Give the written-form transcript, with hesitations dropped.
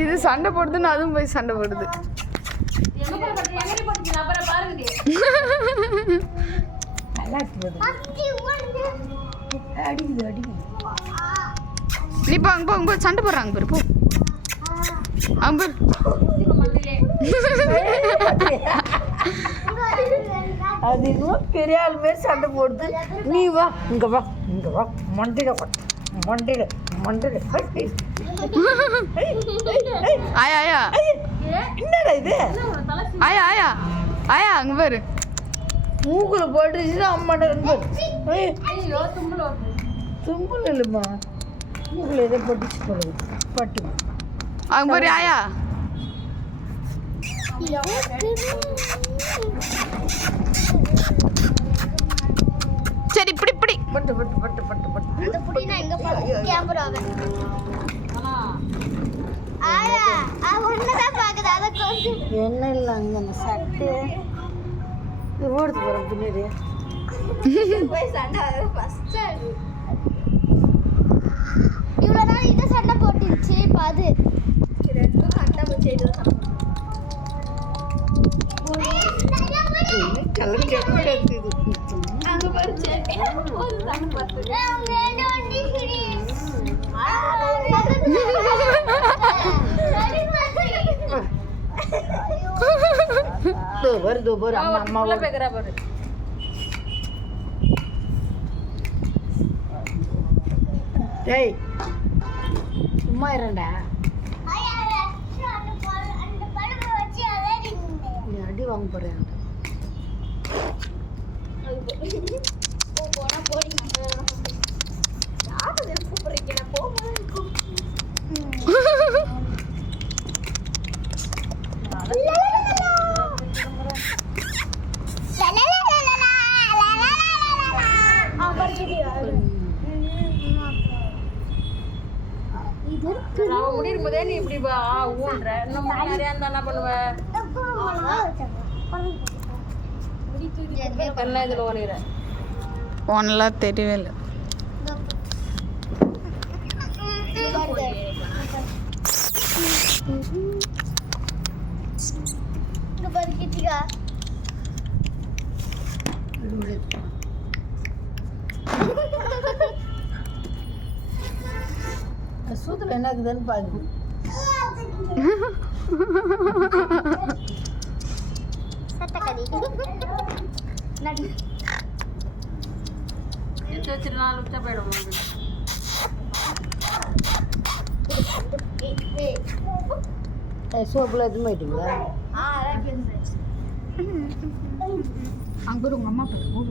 இது சண்டை போடுதுன்னு அதுவும் போய் சண்டை போடுது. நீ போ அங்க போ சண்டை போடுறாங்க பேரு போ அங்க அது இன்னும் பெரிய ஆள் மாரி சண்டை போடுது. நீ வா இங்க வா இங்க வா மண்டையில மண்டையில மண்டையில ஆயா ஆயா என்னடா இது ஆயா ஆயா ஆயா அங்க பாரு மூக்குல போட்டுச்சுன்னா அம்மாட்ட தும்பல் இல்லைம்மா மூக்குல எதை போட்டுச்சு போடுது பட்டு அங்க பாரு ஆயா சரி இப்படி இப்படி பட்டு பட்டு பட்டு பட்டு பட்டு அந்த புடினா எங்க பாக்கு கேமராவே ஆயா ஒன்னதான் பாக்குது அத கொஞ்சம் என்ன இல்ல அங்க அந்த சட்டை இது ஓடுது போறோம் பின்னாடி போய் சண்டை ஃபர்ஸ்ட் இவ்வளவு நாள் இது சண்டை போட்டுச்சு பாது ரெண்டும் சண்டை போட்டு கலர் கேட்குது அங்க பரிச்சே ஒரு சண்டை பார்த்து அவங்க என்ன வண்டி சரி வருது பாரு அம்மா அம்மா பேக்கறா பாரு டேய் சும்மா இருடா நீ அடி வாங்க போறேன் போனா போடிங்க யாரு கூப்பிடுறீங்க நான் போகும்போது முடியும் போதே நீ இப்படி ஊன்ற இன்னும் நிறையா இருந்தா என்ன பண்ணுவ என்ன இதுல ஓடுகிற ஒன்னெல்லாம் தெரியவே இல்லை சூத்துல என்ன இருக்குதுன்னு பாக்கு சட்டக்கடி நடி வச்சுட்டு 4 நிமிஷம் போயிடும் சோப்புல எதுவும் போயிட்டீங்களா அங்க உங்க அம்மா ஓடு